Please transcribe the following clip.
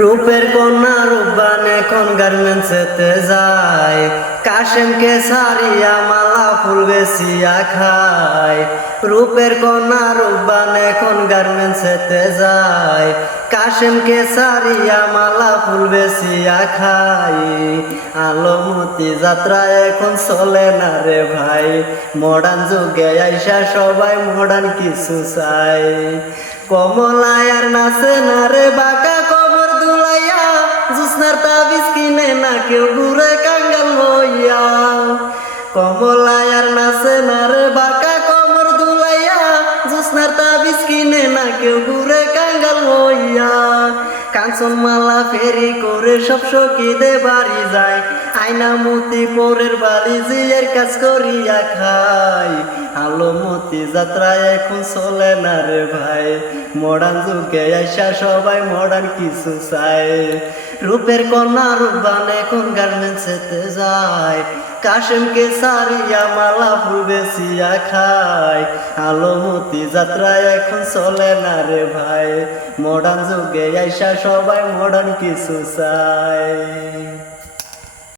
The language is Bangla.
রূপের কন্যা রূপবান এখন গার্মেন্টসেতে যায়, কাশেমকে সারিয়া মালা ফুল বেসিয়া খায়। রূপের কন্যা রূপবান এখন গার্মেন্টসেতে যায়, কাশেমকে সারিয়া মালা ফুল বেসিয়া খায়। আলমতি যাত্রা এখন চলে না রে ভাই, মডার্ন যুগে আইসা সবাই মডার্ন কিছু চাই। কমলায়ার নাচে না রে বাঁকা কবর দুলাইয়া, জুসনার তাবিজ কিনে না কেউ ঘুরে কাঙ্গাল হইয়া। কমলায়ার নাচে না রে বাঁকা কবর দুলাইয়া, জুসনার তাবিজ কিনে না কেউ ঘুরে কাঙ্গাল হইয়া। কাঞ্চন মালা ফেরি করে সব সখীদের বাড়ি যায়, আয়না মতি পরের বাড়ি জিয়ের কাজ করিয়া খায়। আলমতি যাত্রা এখন চলে না রে ভাই, মডার্ন যুগে আইসা সবাই মডার্ন কিছু চায়। রূপের কন্যা রূপবান এখন গার্মেন্টসেতে যায়, কাশেমকে সারিয়া মালা ফুল বেসিয়া খায়। আলমতি যাত্রা এখন চলে না রে ভাই, মডার্ন যুগে আইসা সবাই মডার্ন কিছু চায়।